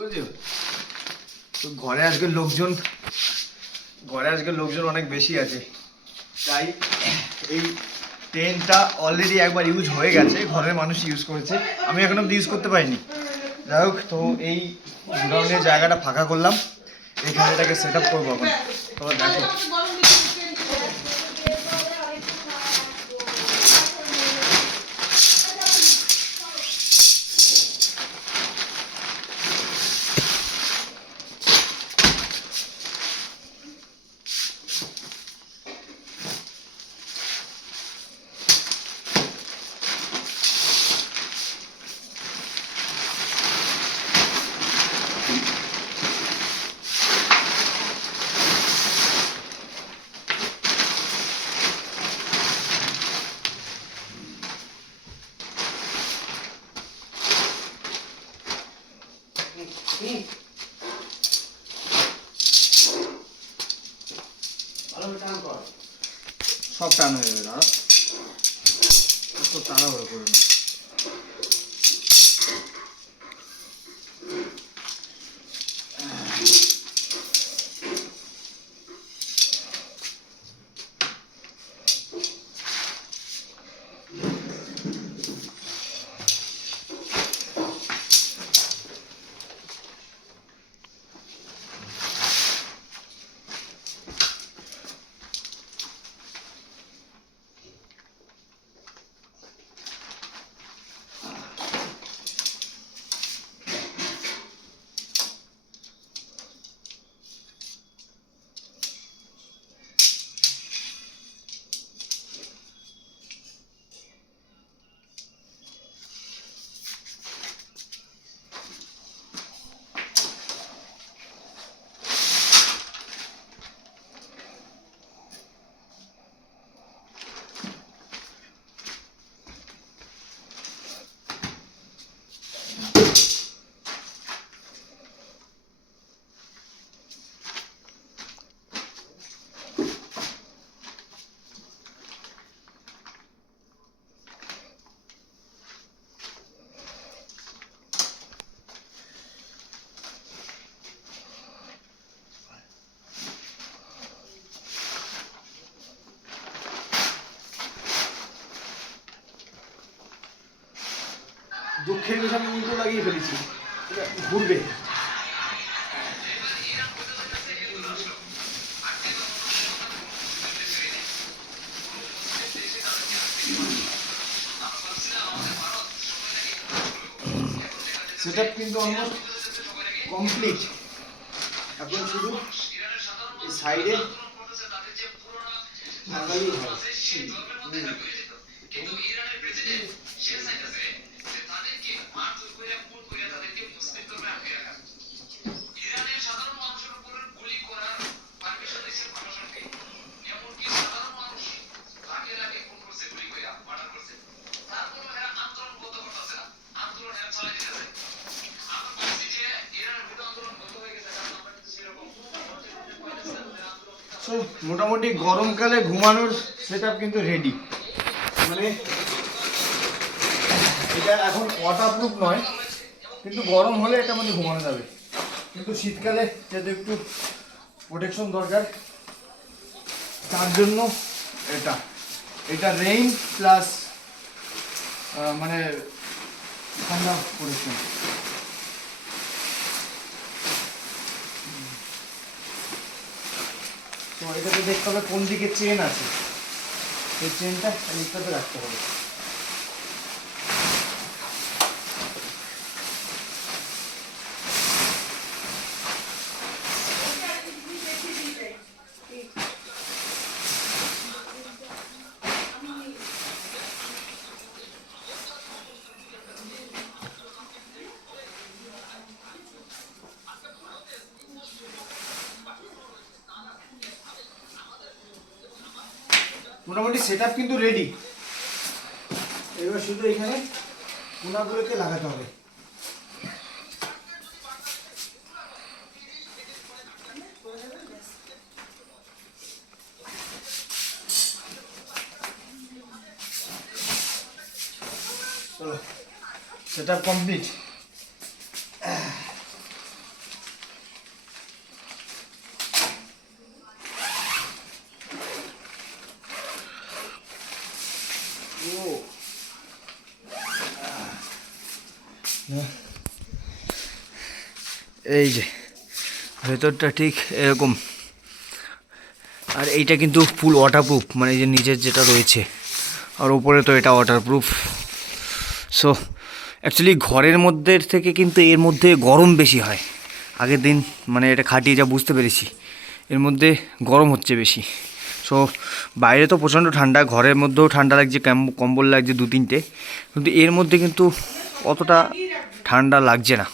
বুঝছো তো ঘরে আজকে লোকজন অনেক বেশি আছে, তাই এই টেন্টটা অলরেডি একবার ইউজ হয়ে গেছে, ঘরের মানুষ ইউজ করেছে, আমি এখন অব্দি ইউজ করতে পারিনি। যাই হোক, তো এই গোডাউনের জায়গাটা ফাঁকা করলাম, এখানে এটাকে সেট আপ করবো এখন। তোমরা দেখো সব টান হয়ে যাবে, দাঁড়া তো তাড়াহুড়ো করে না। দুঃখের বিষয় আমি উল্টো লাগিয়ে ফেলেছি, ঘুরবে। সেটআপ কিন্তু অলমোস্ট কমপ্লিট, এখন শুধু এই সাইডে লাগালেই হয়। সো মোটামুটি গরমকালে ঘুমানোর সেটআপ কিন্তু রেডি। মানে এটা এখন ওয়াটারপ্রুফ নয়, কিন্তু গরম হলে এটা মধ্যে ঘুমানো যাবে, কিন্তু শীতকালে যেহেতু একটু প্রোটেকশন দরকার, তার জন্য এটা এটা রেইন প্লাস মানে ঠান্ডা প্রোটেকশন। তো এটাতে দেখতে হবে কোন দিকে চেন আছে, এই চেনটা এইটাতে রাখতে হবে। মোটামুটি সেটআপ কিন্তু রেডি, এবার শুধু এখানে কোনাগুলোকে লাগাতে হবে। চলো সেটআপ কমপ্লিট। এই যে ভেতরটা ঠিক এরকম, আর এইটা কিন্তু ফুল ওয়াটারপ্রুফ, মানে এই যে নিচের যেটা রয়েছে, আর ওপরে তো এটা ওয়াটারপ্রুফ। সো অ্যাকচুয়ালি ঘরের মধ্যে থেকে কিন্তু এর মধ্যে গরম বেশি হয়। আগের দিন মানে এটা খাটিয়ে যা বুঝতে পেরেছি, এর মধ্যে গরম হচ্ছে বেশি। সো বাইরে তো প্রচণ্ড ঠান্ডা, ঘরের মধ্যেও ঠান্ডা লাগছে, কম্বল লাগছে 2-3টে, কিন্তু এর মধ্যে কিন্তু অতটা ঠান্ডা লাগছে না।